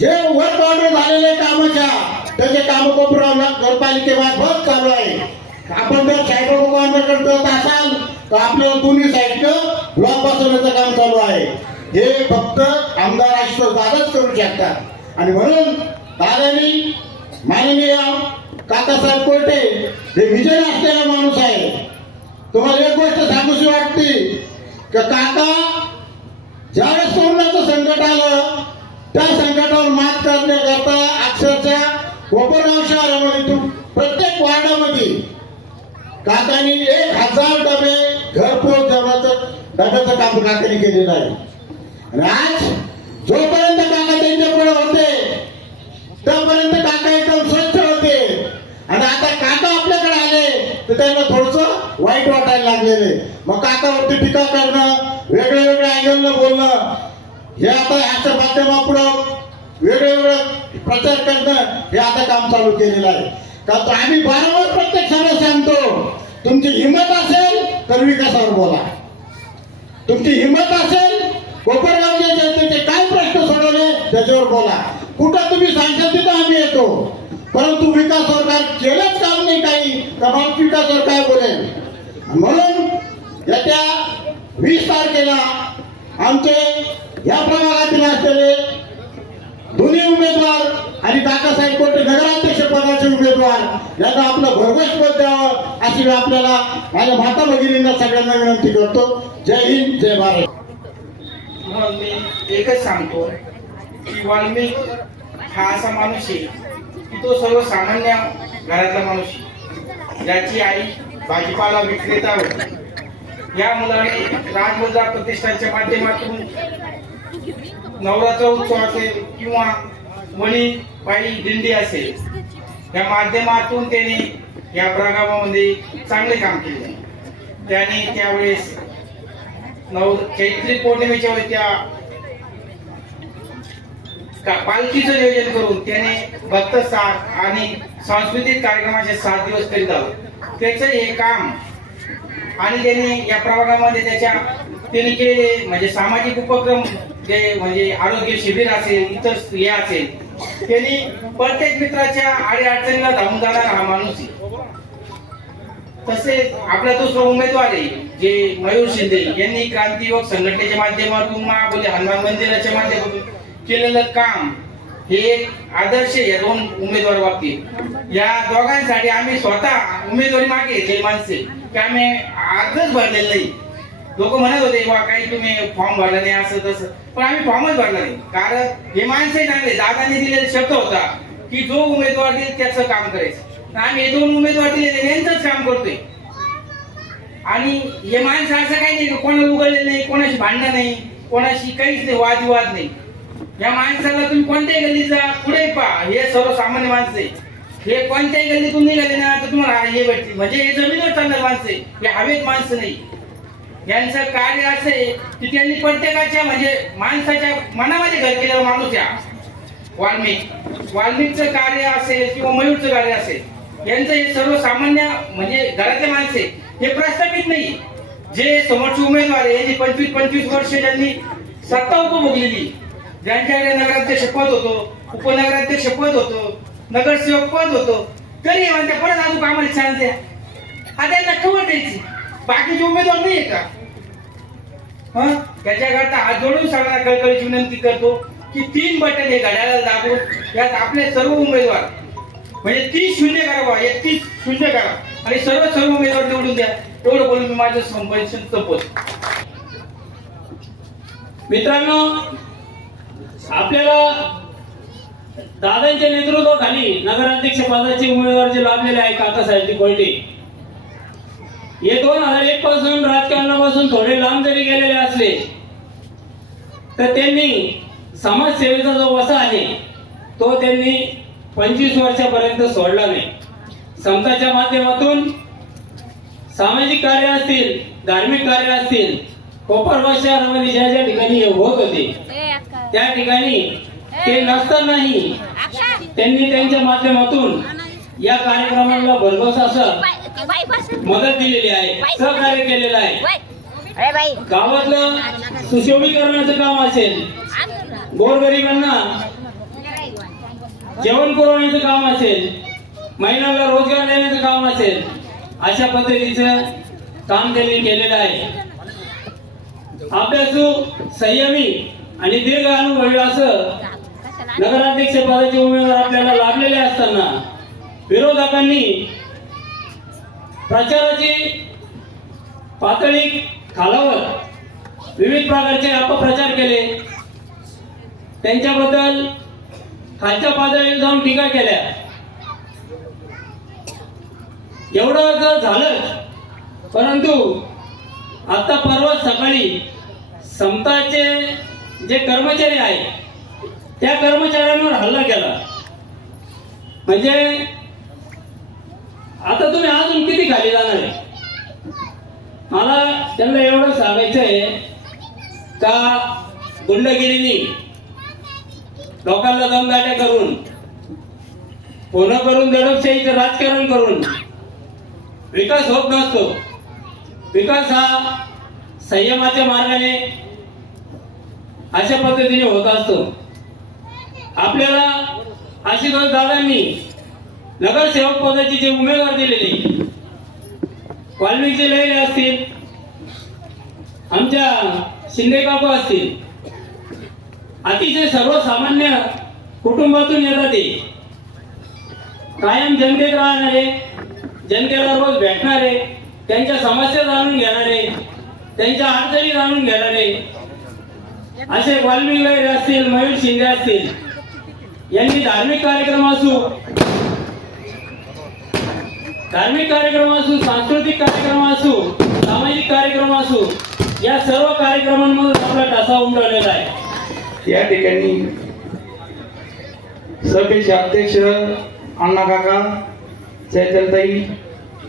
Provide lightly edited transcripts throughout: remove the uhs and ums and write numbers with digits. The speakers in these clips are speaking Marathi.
जे वर्क ऑर्डर झालेले कामाच्या त्याचे काम कोपरावला नगरपालिकेमार्फत चालू आहे. आपण जर सायबर गव्हर्नमेंट करत असाल तर आपल्याला दोन्ही साईडचं ब्लॉक बसवण्याचं काम चालू आहे. हे फक्त आमदार आशुतोष दादाच करू शकतात आणि म्हणून दादांनी माननीय काकासाहेब कोर्टे हे विजय असलेला माणूस आहे. तुम्हाला एक गोष्ट सांगूशी वाटते की काका ज्यावेळेस कोरोनाचं संकट आलं त्या संकटावर मात करण्याकरता अक्षरशः कोपरगाव शहरामध्ये प्रत्येक वार्डामध्ये काकांनी 1000 डबे घरपोच डब्याचं काम काकांनी केलेलं आहे. आणि आज जोपर्यंत काका त्यांच्या पुढे होते तोपर्यंत काका एकदम स्वच्छ होते आणि आता काका आपल्याकडे आले तर त्यांना थोडस वाईट वाटायला लागलेले. मग काकावरती टीका करणं, वेगळ्या वेगळ्या अँगलनं बोलणं, हे आता ह्याच्या माध्यमापुढं वेगवेगळे प्रचार करणं हे आता काम चालू केलेलं आहे. का तर आम्ही वारंवार प्रत्येक सभेत सांगतो, तुमची हिंमत असेल तर विकासावर बोला. तुमची हिंमत असेल कोपरगावच्या जनतेचे काय प्रश्न सोडवले त्याच्यावर बोला. कुठं तुम्ही सांगता तिथं आम्ही येतो, परंतु विकासावर काय केलंच काम नाही काही तर मग विकासावर काय बोलेल. म्हणून येत्या 20 तारखेला आमचे या प्रभागातील असलेले दोन्ही उमेदवार आणि काकासाहेब कोर्टे नगराध्यक्ष पदाचे उमेदवार यांना आपलं भरघोस मत द्यावं अशी मी आपल्याला माझ्या माता भगिनींना सगळ्यांना विनंती करतो. जय हिंद, जय भारत. म्हणून मी एकच सांगतो की वाल्मिक हा असा माणूस आहे की तो सर्वसामान्य घरातला माणूस आहे. ज्याची आई भाजीपाला विक्रेता होती. या मुलाने राजमुद्रा प्रतिष्ठानच्या माध्यमातून नवरात्र उत्सव असेल किंवा वणी पायी दिंडी असेल या माध्यमातून त्याने या प्रभागामध्ये चांगले काम केले. त्याने त्यावेळेस चैत्री पौर्णिमेच्या वेळी त्या पालखीचं नियोजन करून त्याने भक्तसार आणि सांस्कृतिक कार्यक्रमाचे 7 दिवस करीत आहोत. त्याचं हे काम आणि त्याने या प्रभागामध्ये त्यांनी केलेले म्हणजे सामाजिक उपक्रम जे म्हणजे आरोग्य शिबिर असेल, इतर हे असेल, त्यांनी प्रत्येक मित्राच्या अडीअडचणीला धावून जाणारा हा माणूस आहे. तसेच आपला दुसरा उमेदवार आहे जे मयूर शिंदे यांनी क्रांती युवक संघटनेच्या माध्यमातून महाबली हनुमान मंदिराच्या माध्यमातून केलेलं काम हे एक आदर्श आहे. या 2 उमेदवार बाबतीत या दोघांसाठी आम्ही स्वतः उमेदवारी मागे जे माणसे की आम्ही अर्जच भरलेलं नाही. लोक म्हणत होते बा काही तुम्ही फॉर्म भरला नाही असं तसं, पण आम्ही फॉर्मच भरला नाही. कारण हे माणसं चांगले, दादांनी दिलेला शब्द होता की जो उमेदवार देईल त्याचं काम करायचं. आम्ही हे 2 उमेदवार दिले यांचंच काम करतोय. आणि हे माणसं असं काही नाही कोणाला उघडलेलं नाही, कोणाशी भांडणं नाही, कोणाशी काहीच नाही, वादविवाद नाही. या माणसाला तुम्ही कोणत्याही गल्लीत जा, पुढे पहा, हे सर्वसामान्य माणसं आहे. हे कोणत्याही गल्लीतून निघाले ना तर तुम्हाला हे भेटतील. म्हणजे हे जमिनीवर चालणार माणसं आहे, हे हवेत माणसं नाही. यांचं कार्य असं आहे की त्यांनी प्रत्येकाच्या म्हणजे माणसाच्या मनामध्ये घर केलेला माणूस या वाल्मिकचं कार्य असेल किंवा मयूरचं कार्य असेल, यांचं हे सर्वसामान्य म्हणजे घरातले माणसे हे प्रस्थापित नाही. जे समोरचे उमेदवार आहे यांनी 25 वर्ष ज्यांनी सत्ता उपभोगलेली, ज्यांच्याकडे नगराध्यक्ष पद होतो, उपनगराध्यक्ष पद होतो, नगरसेवक पद होतो, तरी म्हणते परत अजून आम्हाला चान्स द्या. आता त्यांना खबर द्यायची, बाकीचे उमेदवार नाही का? त्याच्याकरता हात जोडून सगळ्यांना कळकळीची विनंती करतो की 3 बटन हे घड्याळाला दाबून यात आपले सर्व उमेदवार म्हणजे 30-0 करा, 31-0 करा आणि सर्व उमेदवार निवडून द्या. एवढं बोलून मी माझं संभाषण संपवतो. मित्रांनो, आपल्याला दादांच्या नेतृत्वाखाली नगराध्यक्ष पदाचे उमेदवार जे लाभलेले आहे काकासाहेब कोर्टे, हे 2001 पासून राजकारणापासून थोडे लांब जरी गेलेले असले तर त्यांनी समाजसेवेचा जो वसा आहे तो त्यांनी 25 वर्षापर्यंत सोडला नाही. समताच्या माध्यमातून सामाजिक कार्य असतील, धार्मिक कार्य असतील, कोपरगाव शहरामध्ये ज्या ज्या ठिकाणी होत होते त्या ठिकाणी ते नसतानाही त्यांनी त्यांच्या माध्यमातून या कार्यक्रमाला भरघोस असं मदत दिलेली आहे, सहकार्य केलेलं आहे. गावातलं सुशोभीकरणाचं काम असेल, गोरगरिबांना जेवण पुरवण्याचं काम असेल, महिलांना रोजगार देण्याचं काम असेल, अशा पद्धतीचं काम त्यांनी केलेलं आहे. अभ्यासू, संयमी आणि दीर्घ अनुभवी असं नगराध्यक्ष पदाचे उमेदवार आपल्याला लाभलेले असताना विरोधकांनी प्रचाराची पातळी खालावत विविध प्रकारचे अपप्रचार केले, त्यांच्याबद्दल खालच्या पातळीवर जाऊन टीका केल्या. एवढं जर झालं, परंतु आता परवा सकाळी समताचे जे कर्मचारी आहेत त्या कर्मचाऱ्यांवर हल्ला केला. म्हणजे आता तुम्ही अजून किती खाली जाणार आहे? मला त्यांना एवढं सांगायचं आहे का गुंडगिरीने लोकांना दमदाट्या करून, फोन करून दडपशाहीचं राजकारण करून विकास होत नसतो. विकास हा संयमाच्या मार्गाने अशा पद्धतीने होत असतो. आपल्याला आशुतोष दादांनी नगरसेवक पदाचे जे उमेदवार दिलेले, वाल्मिकी लहरे असतील, आमच्या शिंदे काकू असतील, अतिशय सर्वसामान्य कुटुंबातून येतात. ते कायम जनतेत राहणारे, जनतेला रोज भेटणारे, त्यांच्या समस्या जाणून घेणारे, त्यांच्या अडचणी जाणून घेणारे असे वाल्मिकी लहरे असतील, मयूर शिंदे असतील, यांनी धार्मिक कार्यक्रम असू, सांस्कृतिक कार्यक्रम असू, सामाजिक कार्यक्रम असू, या सर्व कार्यक्रमांमधून आपला ठसा उमटवलेला आहे. या ठिकाणी सभेचे अध्यक्ष अण्णा काका, चैतन्यताई,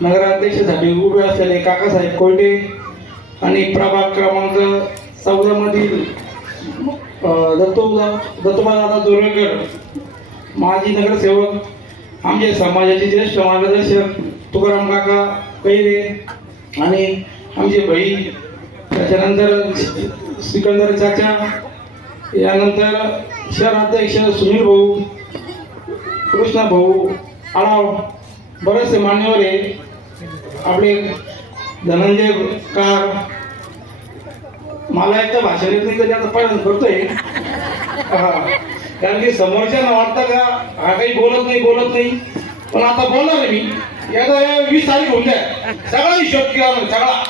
नगराध्यक्षासाठी उभे असलेले काकासाहेब कोयटे आणि प्रभाग क्रमांक 14 मधील दत्तोबादादा जोरळकर, माजी नगरसेवक, आमचे समाजाचे ज्येष्ठ मार्गदर्शक तुकाराम काका कैरे आणि आमचे बहीण, त्याच्यानंतर सिकंदर चाचा, यानंतर शहराध्यक्ष सुनील भाऊ, कृष्णा भाऊ आळाव, बरेचसे मान्यवर आहे. आपले धनंजय कार, मला एकदा भाषण येत नाही तर आता पहिल्यांदा करतोय, कारण की समोरच्या वाटतं का हा काही बोलत नाही, पण आता बोलणार आहे मी. याचा 20 तारीख होऊन द्या, सगळा हिशोब केला म्हणजे सगळा,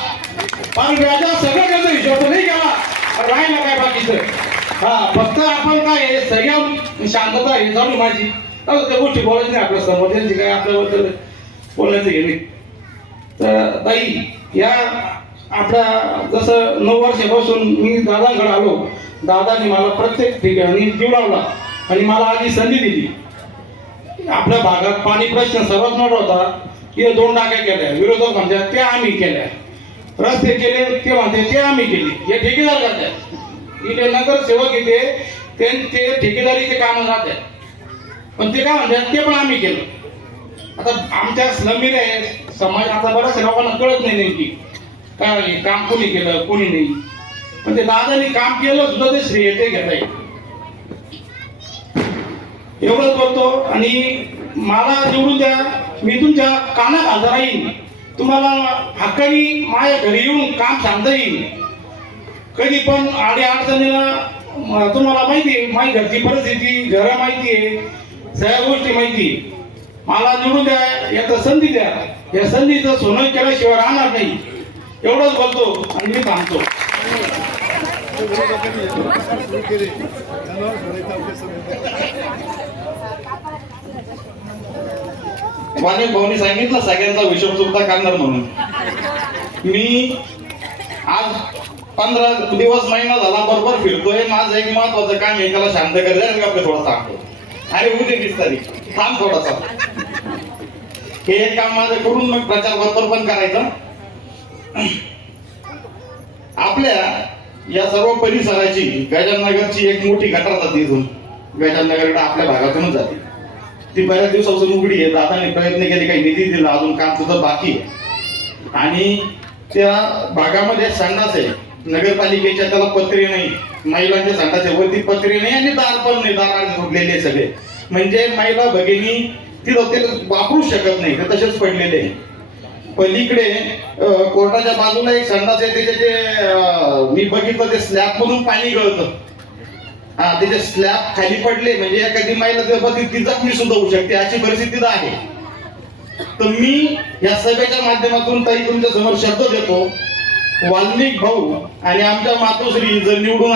पण व्याजा सगळं त्याचा हिशोब नाही केला, राहिला काय बाकीचं. फक्त आपण काय संयम, शांतता हे चालू माझी, त्या गोष्टी बोलायचं नाही. आपल्या समोरच्यांची काय आपल्याबद्दल बोलायचं हे नाही. तर ताई, या आपल्या जसं 9 वर्षापासून मी दादांकडे आलो, दादाने मला प्रत्येक ठिकाणी जीव लावला आणि मला आधी संधी दिली. आपल्या भागात पाणी प्रश्न सर्वात मोठा होता. तिथे 2 टाक्या केल्या, विरोधक म्हणतात त्या आम्ही केल्या, रस्ते केले ते म्हणते ते आम्ही केले, हे ठेकेदार करतात. इथे नगरसेवक येते ते ठेकेदारीचे काम राहतात, पण ते काय म्हणतात ते पण आम्ही केलं. आता आमच्या स्लमीने समाज आता बऱ्याच लोकांना कळत नाही नेमकी काय काम कोणी केलं कोणी नाही, पण ते दादानी काम केलं सुद्धा ते श्रेय ते घेता येईल. एवढंच बोलतो आणि मला निवडून द्या, मी तुमच्या कानाखाली राहीन, तुम्हाला हक्कानी माझ्या घरी येऊन काम सांगता येईल. कधी पण आडी अडचणीला तुम्हाला माहिती आहे, माझी घरची परिस्थिती, घरं माहिती आहे, सगळ्या गोष्टी माहिती आहे. मला निवडून द्या, याचा संधी द्या, या संधीचं सोनं केल्याशिवाय राहणार नाही. एवढंच बोलतो आणि मी थांबतो. वाणिक भाऊनी सांगितलं सगळ्यांचा हिशोब चुकता करणार म्हणून. मी आज 15 दिवस महिना झाला बरोबर फिरतोय. माझं एक महत्वाचं काम आहे, त्याला शांत करायचं आणि आपलं थोडं सांगतो. अरे उद्या 20 तारीख थांब थोडासा, हे एक काम माझं करून मग प्रचार बरोबर पण करायचं. आपल्या या सर्व परिसराची गजाननगरची एक मोठी गटार जाते, इथून गजाननगरकडे आपल्या भागातूनच जाते. ती बऱ्याच दिवसापासून उघडी आहे. दादाने प्रयत्न केले, काही निधी दिला, अजून काम सुद्धा बाकी आहे. आणि त्या भागामध्ये संडास आहे, नगरपालिकेच्या त्याला पत्रे नाही, महिलांच्या संडास वरती पत्रे नाही आणि दार पण नाही, दार फुटलेले सगळे. म्हणजे महिला भगिनी तिथं ते वापरू शकत नाही, ते तसेच पडलेले आहे. पलीकडे कोर्टाच्या बाजूला एक संडास आहे, त्याचे जे मी बघितलं ते स्लॅब मधून पाणी गळतं. हा, त्याचे स्लॅब खाली पडले म्हणजे एखादी महिला ती जखमी सुद्धा होऊ शकते, अशी परिस्थिती आहे. तर मी या सभेच्या माध्यमातून ताई तुमच्या समोर शब्द देतो, वाल्मिक भाऊ आणि आमच्या मातोश्री जर निवडून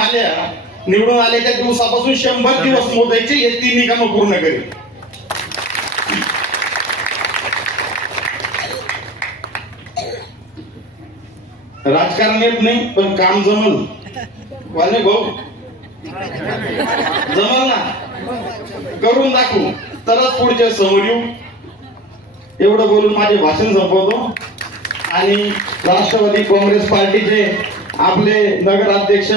आल्याच्या दिवसापासून 100 दिवस मोजायचे, हे 3 कामं पूर्ण करेल. राजकारण येत नाही पण काम जमल. वाल्मिक भाऊ जमल ना, करून दाखवू तरच पुढच्या समोर येऊ. एवढं बोलून माझे भाषण संपवतो. आणि राष्ट्रवादी काँग्रेस पार्टीचे आपले नगराध्यक्ष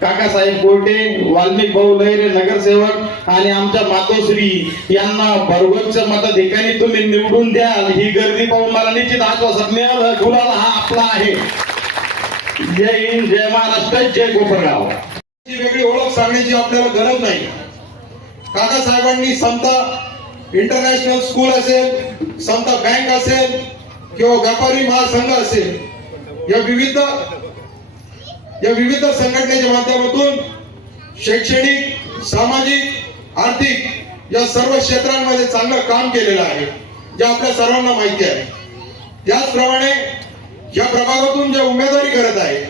काकासाहेब कोर्टे, वाल्मिक भाऊ लहिरे नगरसेवक आणि आमच्या मातोश्री यांना भरघोस मताधिकारी तुम्ही निवडून द्याल, ही गर्दी पाहून मला निश्चित आश्वासन मिळालं. गुलाल हा आपला आहे. जय हिंद, जय महाराष्ट्र, जय कोपरगाव. वेगळी ओळख सांगण्याची आपल्याला गरज नाही. काकासाहेबांनी समता इंटरनॅशनल स्कूल असेल, समता बँक असेल किंवा व्यापारी महासंघ असेल, या विविध संघटनेच्या माध्यमातून शैक्षणिक, सामाजिक, आर्थिक या सर्व क्षेत्रांमध्ये चांगलं काम केलेलं आहे, जे आपल्या सर्वांना माहिती आहे. त्याचप्रमाणे या प्रभागातून जे उमेदवारी करत आहे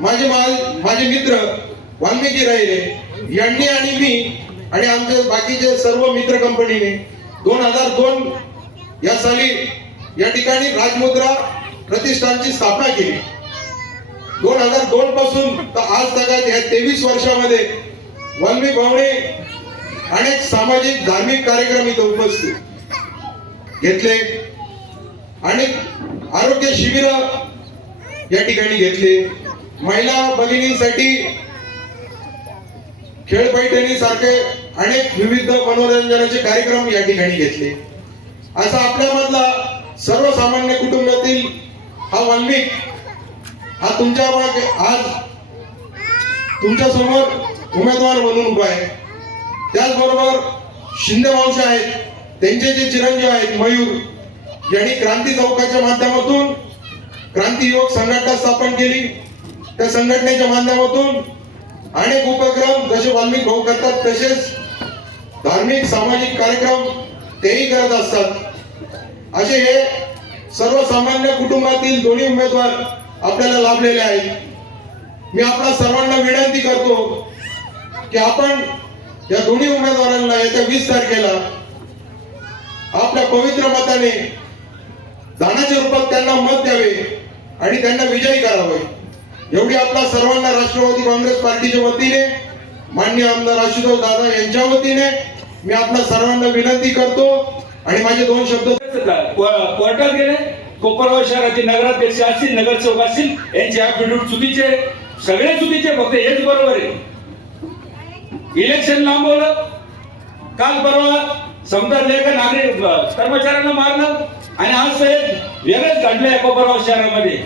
माझे मित्र वाल्मिकी राहिले यांनी आणि मी आणि आमचे बाकीचे सर्व मित्र कंपनीने 2002 या साली या ठिकाणी राजमुद्रा प्रतिष्ठानची स्थापना केली. 2002 पासून तर आज तक या 23 वर्षामध्ये वाल्मिक भाऊने अनेक सामाजिक धार्मिक कार्यक्रम इथे उपस्थित घेतले, अनेक आरोग्य शिबिर या ठिकाणी घेतले, महिला भगिनींसाठी खेळ पैठणी सारखे अनेक विविध मनोरंजनाचे कार्यक्रम या ठिकाणी घेतले. असा आपल्यामधला सर्वसामान्य कुटुंबातील हा वाल्मिक हा तुमच्या मागे आज तुमच्या समोर उमेदवार म्हणून उभा आहे. त्याचबरोबर शिंदे वंश आहेत, त्यांचे जे चिरंजीव आहेत मयूर यांनी क्रांती चौकाच्या माध्यमातून क्रांती युवक संघटना स्थापन केली. त्या संघटनेच्या माध्यमातून अनेक उपक्रम जसे वाल्मिक भाऊ करतात तसेच धार्मिक सामाजिक कार्यक्रम तेही करत असतात. असे हे सर्वसामान्य कुटुंबातील दोन्ही उमेदवार आपल्याला लाभलेले आहेत. मी आपल्या सर्वांना विनंती करतो की आपण या दोन्ही उमेदवारांना येत्या 20 तारखेला आपल्या पवित्र मताने दानाच्या रूपात त्यांना मत द्यावे आणि त्यांना विजयी करावे. एवढी आपल्या सर्वांना राष्ट्रवादी काँग्रेस पार्टीच्या वतीने माननीय आमदार आशुतोष दादा यांच्या वतीने मी आपल्या सर्वांना विनंती करतो आणि माझे 2 शब्द कोर्टात गेले. कोपरगाव शहराचे नगराध्यक्ष असतील, नगरसेवक असतील, यांचे ऍफिडेव्हिट चुकीचे, सगळे चुकीचे, फक्त हेच बरोबर आहे. इलेक्शन लांबवलं, काल परवा समजा का नागरिक कर्मचाऱ्यांना मारलं आणि आज एक वेगळंच घडलंय कोपरगाव शहरामध्ये.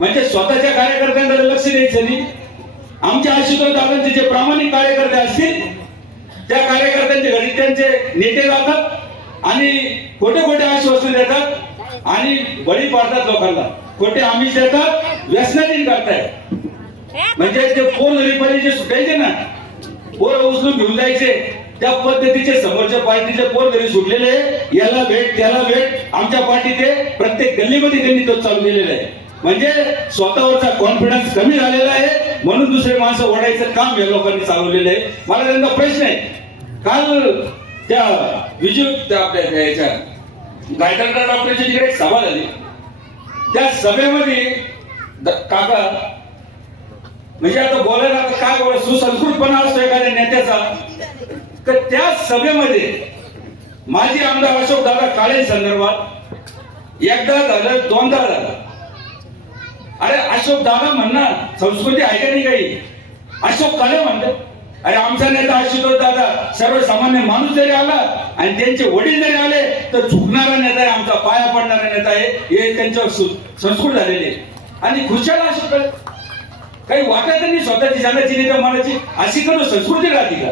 म्हणजे स्वतःच्या कार्यकर्त्यांकडे लक्ष द्यायचं नाही. आमच्या आशुतोष दादांचे जे प्रामाणिक कार्यकर्ते असतील त्या कार्यकर्त्यांच्या घरी त्यांचे नेते जातात आणि खोटे खोटे आश्वासन देतात आणि बळी पाडतात लोकांना, खोटे आमिष देतात, व्यसनाधीन करतायत. म्हणजे ते पोर रिपारी जे सुटायचे ना, पोर उचलून घेऊन जायचे, त्या पद्धतीचे समोरच्या पार्टीचे पोर घरी सुटलेले, याला भेट त्याला भेट. आमच्या पार्टीचे प्रत्येक गल्लीमध्ये त्यांनी तो चालू केलेला आहे. म्हणजे स्वतःवरचा कॉन्फिडन्स कमी झालेला आहे म्हणून दुसरे माणसं ओढायचं काम या लोकांनी चालवलेलं आहे. मला त्यांचा प्रश्न आहे, काल त्या विजय आपल्या याच्या गायकवाड डॉक्टरची तिकडे एक सभा झाली. त्या सभेमध्ये काका म्हणजे आता बोलायला काय बोला सुसंस्कृतपणा असतो एखाद्या नेत्याचा, तर त्या सभेमध्ये माजी आमदार अशोक दादा काळे संदर्भात एकदा झालं, दोनदा झालं. अरे अशोक दादा म्हणणार संस्कृती आहे का नाही काही? अशोक काळे म्हणतात. अरे आमचा नेता आशुतोष दादा सर्वसामान्य माणूस जरी आला आणि त्यांचे वडील जरी आले तर झुकणारा नेता आहे, आमचा पाया पडणारा नेता आहे, हे त्यांच्यावर संस्कृत झालेले. आणि खुशाला अशोक काळे काही वाटत नाही स्वतःची जाण्याची नेता मनाची, अशी करून संस्कृती राहते का?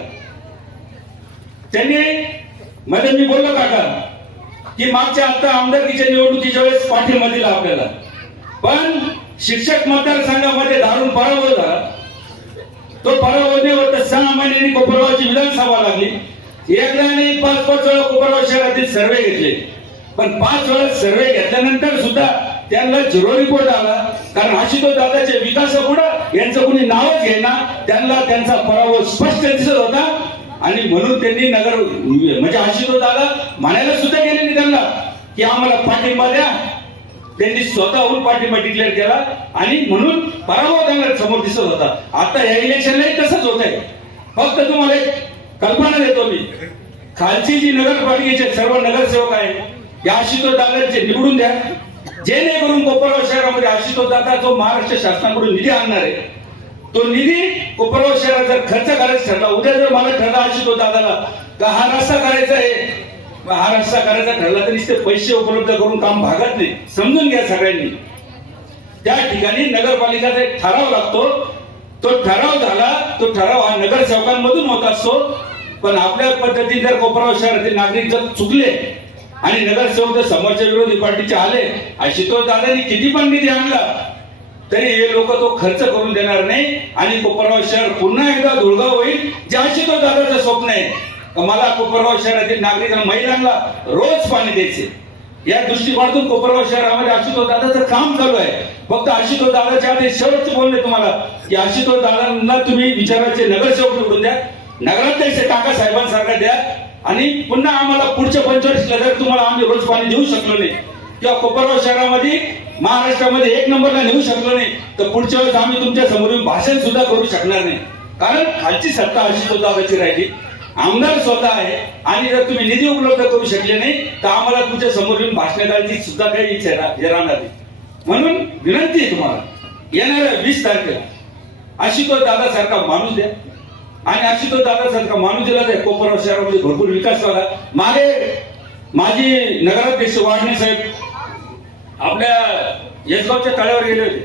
त्यांनी मध्ये मी बोललो काका की मागच्या आता आमदारकीच्या निवडणुकीच्या वेळेस पाठिंबा दिला आपल्याला, पण शिक्षक मतदारसंघामध्ये धारून पराभव झाला. तो पराभव नाही होता 6 महिन्यांनी कोपरगावची विधानसभा लागली. एकदा नाही 5-5 वेळा कोपरगाव शहरातील सर्वे घेतले, पण 5 वेळा सर्वे घेतल्यानंतर सुद्धा त्यांना झिरो रिपोर्ट आला. कारण आशुतोष दादाचे विकासापुढे यांचं कोणी नावच घेना, त्यांना त्यांचा पराभव स्पष्ट दिसत होता. आणि म्हणून त्यांनी नगर म्हणजे आशुतोष दादा म्हणायला सुद्धा गेले नाही त्यांना की आम्हाला पाठिंबा द्या. त्यांनी स्वतःहून पाठिंबा डिक्लेअर केला आणि म्हणून पराभव त्यांना समोर दिसत होता. आता या इलेक्शनलाही तसंच होत आहे. फक्त तुम्हाला एक कल्पना देतो मी, खालची जी नगरपालिकेचे सर्व नगरसेवक आहेत या आशुतोष दादांचे निवडून द्या, जेणेकरून कोपरगाव शहरामध्ये आशुतोष दादा जो महाराष्ट्र शासनाकडून निधी आणणार आहे तो निधी कोपरगाव शहरात जर खर्च करायचा ठरला, उद्या जर मला ठरला आशुतोष दादाला का हा रस्ता करायचा आहे, हा रस्ता करायचा ठरला तरी ते पैसे उपलब्ध करून काम भागत नाही. समजून घ्या सगळ्यांनी. त्या ठिकाणी नगरपालिकेचा एक ठराव लागतो. तो ठराव झाला, तो ठराव हा नगरसेवकांमधून होत असतो. पण आपल्या पद्धतीने जर कोपरगाव शहरातील नागरिक जर चुकले आणि नगरसेवक जर समोरच्या विरोधी पार्टीचे आले, आशुतोष दादांनी किती पण निधी आणला तरी हे लोक तो खर्च करून देणार नाही आणि कोपरगाव शहर पुन्हा एकदा धुळगाव होईल. जे आशुतोष दादाचं स्वप्न आहे, मला कोपरगाव शहरातील नागरिकांना महिलांना रोज पाणी द्यायचे, या दृष्टिकोनातून कोपरगाव शहरामध्ये आशुतोष दादाचं काम चालू आहे. फक्त आशुतोष दादाच्या आधी शेवटचे बोलले तुम्हाला की आशुतोष दादांना तुम्ही विचारायचे नगरसेवक निवडून द्या, नगराध्यक्ष काका साहेबांसारखा द्या आणि पुन्हा आम्हाला पुढच्या 45ला जर तुम्हाला आम्ही रोज पाणी देऊ शकलो नाही किंवा कोपरगाव शहरामध्ये महाराष्ट्रामध्ये 1 नंबरला नेऊ शकलो नाही तर पुढच्या वेळेस आम्ही तुमच्या समोर भाषण सुद्धा करू शकणार नाही. कारण खालची सत्ता आशुतोष दादाची राहिली, आमदार स्वतः आहे आणि जर तुम्ही निधी उपलब्ध करू शकले नाही तर आम्हाला तुमच्या समोर येऊन भाषण करायची सुद्धा काही इच्छा राहणार नाही. म्हणून विनंती आहे तुम्हाला, येणाऱ्या 20 तारखेला आशुतोष दादा सारखा माणूस द्या आणि आशुतोष दादा सारखा माणूस दिला तर कोपरगाव शहरामध्ये भरपूर विकास झाला. मागे माजी नगराध्यक्ष वाडणे साहेब आपल्या येसगावच्या तळ्यावर गेले होते.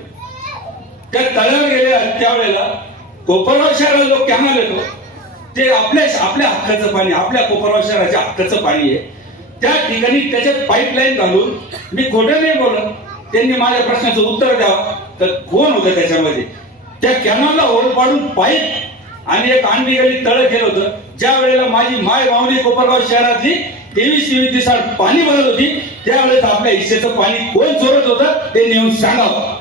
त्या तळ्यावर गेले त्यावेळेला कोपरगाव शहराला लोक कॅनल येतो ते आपल्या हक्काचं पाणी, आपल्या कोपरगाव शहराच्या हक्काचं पाणी आहे. त्या ठिकाणी त्याच्यात पाईपलाईन घालून, मी खोटं नाही बोलत, त्यांनी माझ्या प्रश्नाचं उत्तर द्यावं तर कोण होतं त्याच्यामध्ये, त्या कॅनलला होल पाडून पाईप आणि एक अनलिगली तळ केलं होतं. ज्या वेळेला माझी माय माऊली कोपरगाव शहरातली 23 दिवसात पाणी भरत होती त्यावेळेस आपल्या हिस्सेचं पाणी कोण चोरत होतं ते नेऊन सांगावं.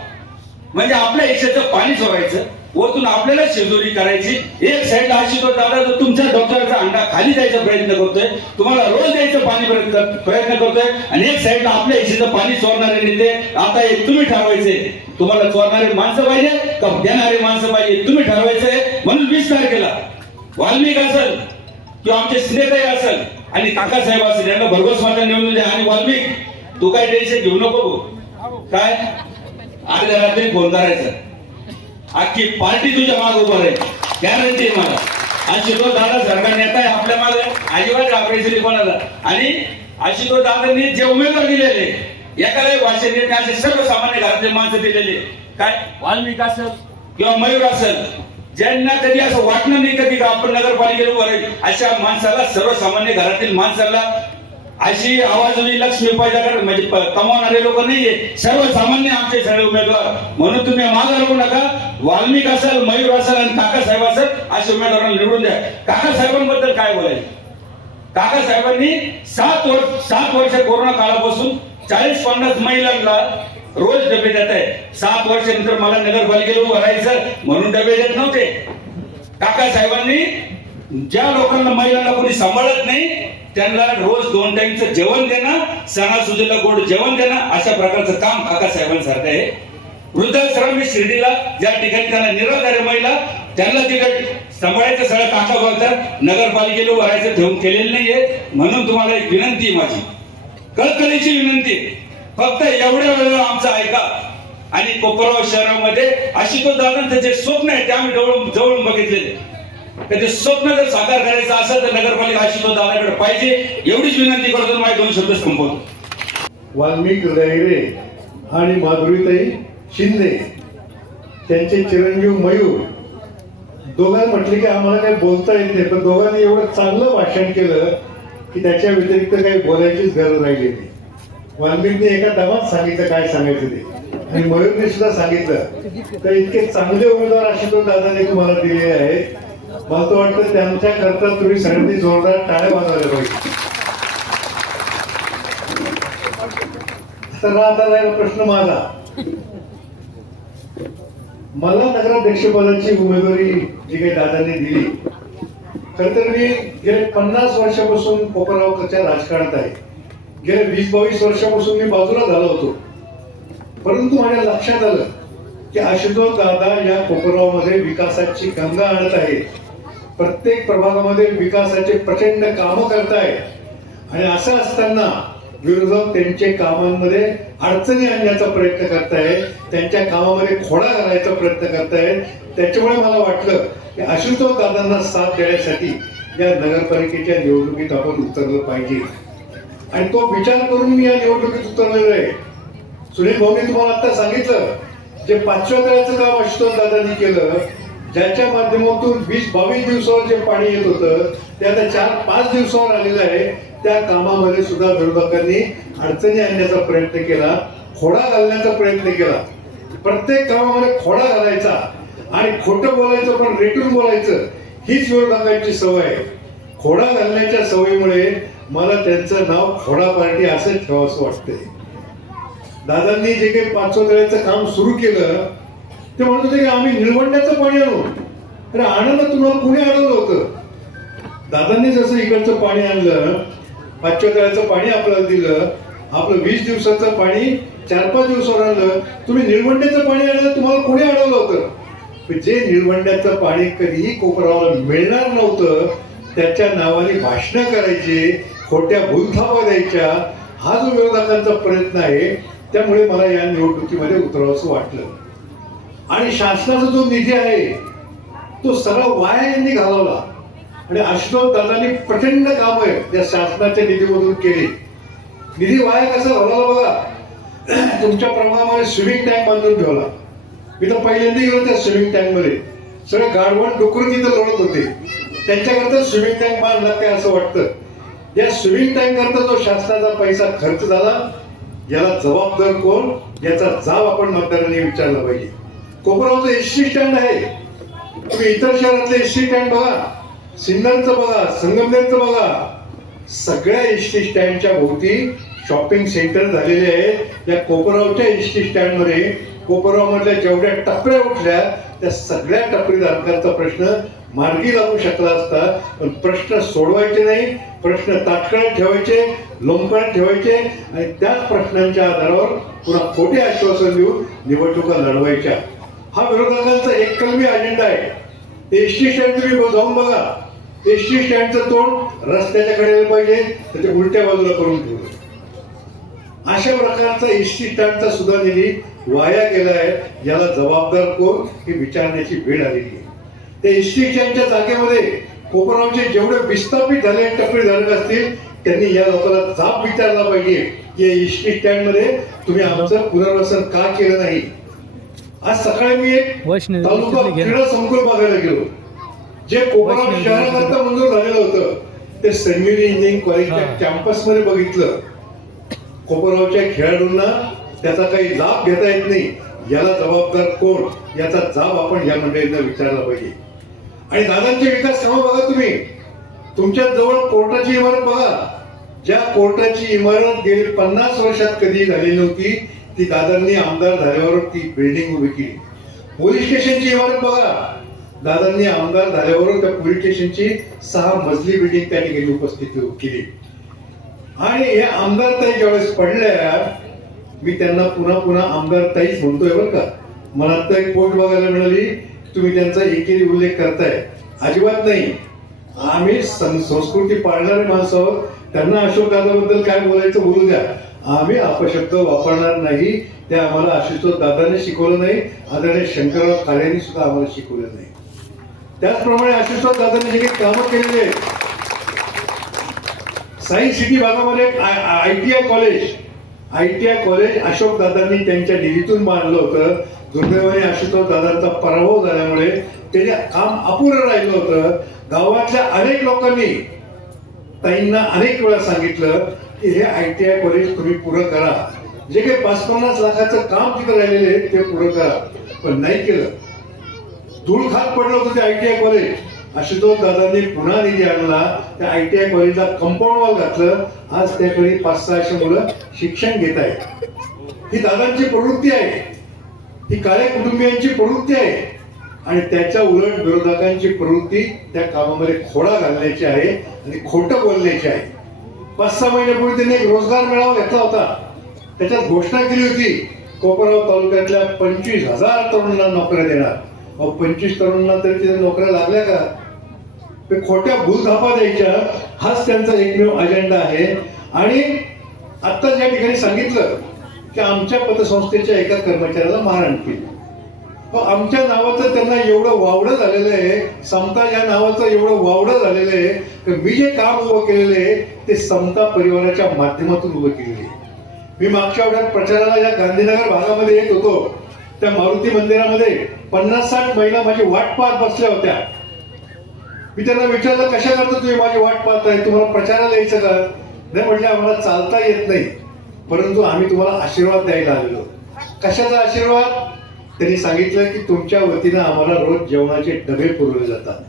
म्हणजे आपल्या हिस्सेचं पाणी चोरायचं, वरतून आपल्याला शेजोरी करायची. एक साईडला आशुतोष दादा जो तुमच्या डोक्यावरचा अंडा खाली द्यायचा प्रयत्न करतोय, तुम्हाला रोज द्यायचं पाणी प्रयत्न करतोय आणि एक साईडला आपल्या हिस्सेचं पाणी चोरणारे नेते. आता हे तुम्ही ठरवायचे, तुम्हाला चोरणारे माणसं पाहिजे का देणारे माणसं पाहिजे, तुम्ही ठरवायचंय. म्हणून 20 तारखेला वाल्मिक असेल किंवा आमचे स्नेहताई असेल आणि काका साहेब असेल यांना भरघोस मात्र निवडून द्या. आणि वाल्मिक तू काय टेन्शन घेऊ नको, काय अर्ध्या रात्री फोन करायचा, अख्खी पार्टी तुझ्या मागे उभं राहील, गॅरंटी मला. आशुतोष दादा सरकार नेता आहे आपल्या मागे, अजिबात घाबरायचं कोणाला. आणि आशुतोष दादांनी जे उमेदवार दिलेले एकालाही भाषण देत नाही असे सर्वसामान्य घरातले माणसं दिलेले, काय वाल्मिक असेल किंवा मयूर असेल, ज्यांना कधी असं वाटलं नाही कधी का आपण नगरपालिकेला उभं राहील, अशा माणसाला, सर्वसामान्य घरातील माणसाला अशी आवाजवी लक्ष्मी पैदा कर म्हणजे कमावणारे लोक नाहीये, सर्वसामान्य आमचे सगळे उमेदवार. म्हणून तुम्ही मागे लागू नका. वाल्मिक असेल, मयूर असेल आणि काका साहेब असेल अशा उमेदवारांना निवडून द्या. काका साहेबांबद्दल काय बोलायचं, काका साहेबांनी 7 वर्ष कोरोना काळापासून 40-50 महिलांना रोज डबे देत आहे. 7 वर्षानंतर मला नगरपालिकेला उभं राहायचं म्हणून डबे देत नव्हते. काका साहेबांनी ज्या लोकांना, महिलांना कोणी सांभाळत नाही त्यांना रोज 2 टाइमचं जेवण देणं, सणासुदीला गोड जेवण देणं, अशा प्रकारचं काम काका साहेबांसारखं आहे. वृद्धाश्रम शिर्डीला ज्या ठिकाणी त्यांना निराधार महिला त्यांना तिकडे सांभाळायचं सगळं काका बघतात, नगरपालिकेला उभं राहायचं ठेवून केलेलं नाहीये. म्हणून तुम्हाला एक विनंती, माझी कळकळीची विनंती, फक्त एवढ्या वेळेला आमचं ऐका. आणि कोपरगाव शहरामध्ये आशुतोष दादांचं जे स्वप्न आहे ते आम्ही जवळून बघितलेले, ते स्वप्न जर साकार करायचं असेल तर नगरपालिका आशुतोष दादाकडे पाहिजे, एवढीच विनंती करतो. माझे 2 शब्द संपवतो. वाल्मिक लहिरे आणि माधुरीताई शिंदे त्यांचे चिरंजीव मयूर दोघांनी म्हटले की आम्हाला काही बोलता येत नाही, पण दोघांनी एवढं चांगलं भाषण केलं की त्याच्या व्यतिरिक्त काही बोलायचीच गरज राहिली नाही. वाल्मिकने एका दमात सांगितलं काय सांगायचं ते, आणि मयूरने सुद्धा सांगितलं. तर इतके चांगले उमेदवार आशुतोष दादांनी तुम्हाला दिलेले आहेत. मला तर वाटतं त्यांच्याकरता तुम्ही सगळ्यांनी जोरदार टाळ्या वाजवायला पाहिजे. तर आता राहिला प्रश्न माझा. मला नगराध्यक्षपदाची उमेदवारी जी काही दादांनी दिली, खर तर मी गेले 50 वर्षापासून कोपरगावच्या राजकारणात आहे. गेले 20-22 वर्षापासून मी बाजूला झालो होतो. परंतु माझ्या लक्षात आलं की आशुतोष दादा या कोपरगावमध्ये विकासाची गंगा आणत आहेत. प्रत्येक प्रभागामध्ये विकासाचे प्रचंड कामं करतायत, आणि असं असताना विरोधक त्यांच्या कामांमध्ये अडचणी आणण्याचा प्रयत्न करतायत, त्यांच्या कामामध्ये खोडा घालायचा प्रयत्न करतायत. त्याच्यामुळे मला वाटलं की आशुतोष दादांना साथ देण्यासाठी या नगरपालिकेच्या निवडणुकीत आपण उतरलं पाहिजे, आणि तो विचार करून मी या निवडणुकीत उतरलेलो आहे. सुनील भाऊनी तुम्हाला आता सांगितलं, जे 5व्या तळ्याचं काम आशुतोष दादांनी केलं, ज्याच्या माध्यमातून 20-22 दिवसावर जे पाणी येत होतं ते आता 4-5 दिवसावर आलेलं आहे. त्या कामामध्ये सुद्धा विरोधकांनी अडचणी आणण्याचा प्रयत्न केला, खोडा घालण्याचा प्रयत्न केला. प्रत्येक कामामध्ये खोडा घालायचा आणि खोटं बोलायचं, पण रेटून बोलायचं, हीच विरोधकांची सवय आहे. खोडा घालण्याच्या सवयीमुळे मला त्यांचं नाव खोडा पार्टी असं ठेवावंसं वाटतंय. दादांनी जे काही 5व्या तळ्याचं काम सुरू केलं ते म्हणत होते की आम्ही निळवंड्याचं पाणी आणू. अरे आणलं, तुम्हाला कुणी अडवलं होतं? दादांनी जसं इकडचं पाणी आणलं, 5व्या तळ्याचं पाणी आपल्याला दिलं, आपलं 20 दिवसाचं पाणी 4-5 दिवसावर आणलं. तुम्ही निळवंड्याचं पाणी आणलं, तुम्हाला कोणी अडवलं होतं? जे निळवंड्याचं पाणी कधीही कोपरावाला मिळणार नव्हतं, त्याच्या नावाने भाषणं करायची, खोट्या भूलथापा द्यायच्या, हा जो विरोधकांचा प्रयत्न आहे. त्यामुळे मला या निवडणुकीमध्ये उतरावंसं वाटलं. आणि शासनाचा जो निधी आहे तो सगळा वाया यांनी घालवला, आणि आशुतोष दादांनी प्रचंड काम आहे या शासनाच्या निधीमधून केली. निधी वाया कसा घालवला बघा. तुमच्या प्रमाणामध्ये स्विमिंग टँक बांधून ठेवला. मी तर पहिल्यांदा गेलो त्या स्विमिंग टँक मध्ये, सगळे गाढवण डुकरून तिथं लढत होते. त्यांच्याकरता स्विमिंग टँक बांधला काय असं वाटतं. या स्विमिंग टँक करता जो शासनाचा पैसा खर्च झाला, याला जबाबदार कोण, याचा जाब आपण मतदारांनी विचारला पाहिजे. कोपरावचं एसटी स्टँड आहे, तुम्ही इतर शहरातले एसटी स्टँड बघा, सिन्नरचं बघा, संगमनेरचं बघा, सगळ्या एसटी स्टँडच्या भोवती शॉपिंग सेंटर झालेले आहेत. या कोपरावच्या एसटी स्टँड मध्ये कोपराव मधल्या जेवढ्या टपऱ्या उठल्या त्या सगळ्या टपरीधारकांचा प्रश्न मार्गी लागू शकला असता, पण प्रश्न सोडवायचे नाही, प्रश्न तात्काळ ठेवायचे, लोंबकळत ठेवायचे, आणि त्याच प्रश्नांच्या आधारावर पुन्हा खोटे आश्वासन देऊन निवडणुका लढवायच्या. हा विरोधकांचा एककलमी अजेंडा आहे. एसटी स्टँड तुम्ही जाऊन बघा, एसटी स्टँडचं तोंड रस्त्याच्या कडेला पाहिजे, तर ते उलट्या बाजूला करून ठेवलं. अशा प्रकारचा एसटी स्टँडचा सुद्धा निधी वाया गेलाय. याला जबाबदार कोण हे विचारण्याची वेळ आलेली आहे. त्या एसटी स्टँडच्या जागेमध्ये कोपरावचे जेवढे विस्थापित झाले टपरीधारक असतील त्यांनी या लोकांना जाब विचारला पाहिजे की एसटी स्टँड मध्ये तुम्ही आमचं पुनर्वसन का केलं नाही. आज सकाळी मी एक तालुका क्रीडा संकुल बघायला गेलो, जे कोपराव शहराकरता मंजूर झालेलं होतं. ते संजीवनी इंजिनिअरिंग कॉलेजच्या कॅम्पस मध्ये बघितलं. कोपरावच्या खेळाडूंना त्याचा काही लाभ घेता येत नाही. याला जबाबदार कोण, याचा जाब आपण या मंडळींना विचारला पाहिजे. आणि दादांचे विकास कामं बघा तुम्ही. तुमच्या जवळ कोर्टाची इमारत बघा, ज्या कोर्टाची इमारत गेली 50 वर्षात कधी झाली नव्हती, ती दादांनी आमदार झाल्यावर ती बिल्डिंग उभी केली. पोलीस स्टेशनची इमारत बघा, दादांनी आमदार झाल्यावर त्या पोलीस स्टेशनची 6 मजली बिल्डिंग त्या ठिकाणी उपस्थित केली. आणि हे आमदार ताई ज्यावेळेस पडल्या, मी त्यांना पुन्हा पुन्हा आमदार ताईच म्हणतोय बरं का. मला आता एक पोस्ट बघायला मिळाली, तुम्ही त्यांचा एकेरी उल्लेख करताय. अजिबात नाही. आम्ही संस्कृती पाळणारे माणसं आहोत. त्यांना अशोक दादाबद्दल काय बोलायचं बोलू द्या, आम्ही अपशब्द वापरणार नाही. ते आम्हाला आशुतोष दादाने शिकवलं नाही, आदरणीय शंकरराव काळेंनी सुद्धा आम्हाला शिकवलं नाही. त्याचप्रमाणे आशुतोष दादांनी जे काही कामं केलेली आहेत, सायन्स सिटी भागामध्ये आयटीआय कॉलेज अशोक दादांनी त्यांच्या निधीतून बांधलं होतं. दुर्दैवाने आशुतोष दादांचा पराभव झाल्यामुळे त्याचे काम अपुरं राहिलं होतं. गावातल्या अनेक लोकांनी ताईंना अनेक वेळा सांगितलं की हे ITI कॉलेज तुम्ही पुरं करा, जे काही 5-50 लाखाचं काम तिथं राहिलेले आहे ते पुरं करा, पण नाही केलं. धूळ खात पडलं होतं ते ITI कॉलेज. आशुतोष दादांनी पुन्हा निधी आणला, त्या ITI कॉलेजला कंपाऊंड वॉल घातलं. आज त्याकडे 500-600 मुलं शिक्षण घेत आहेत. ही दादांची प्रवृत्ती आहे, ही काळ्या कुटुंबियांची प्रवृत्ती आहे. आणि त्याच्या उलट विरोधकांची प्रवृत्ती त्या कामामध्ये खोडा घालण्याची आहे आणि खोटं बोलण्याची आहे. 5-6 महिन्यापूर्वी त्यांनी एक रोजगार मेळावा घेतला होता. त्याच्यात घोषणा केली होती कोपरगाव तालुक्यातल्या 25,000 तरुणांना नोकऱ्या देणार. 25 तरुणांना तरी तिथे नोकऱ्या लागल्या का? ते खोट्या भूलथापा द्यायच्या, हाच त्यांचा एकमेव अजेंडा आहे. आणि आता ज्या ठिकाणी सांगितलं की आमच्या पतसंस्थेच्या एका कर्मचाऱ्याला मारहाण केली, आमच्या नावाचं त्यांना एवढं वावडं झालेलं आहे, समता या नावाचं एवढं वावडं झालेलं आहे की मी जे काम उभं केलेलं आहे ते समता परिवाराच्या माध्यमातून उभं केलेलं आहे. मी मागच्या आठवड्यात प्रचाराला या गांधीनगर भागामध्ये येत होतो. त्या मारुती मंदिरामध्ये 50-60 महिला माझी वाट पाहत बसल्या होत्या. मी त्यांना विचारलं, कशा करता तुम्ही माझी वाट पाहताय, तुम्हाला प्रचाराला यायचं का? नाही म्हटलं, आम्हाला चालता येत नाही, परंतु आम्ही तुम्हाला आशीर्वाद द्यायला आलेलो. कशाचा आशीर्वाद? त्यांनी सांगितलं की तुमच्या वतीनं आम्हाला रोज जेवणाचे डबे पुरवले जातात.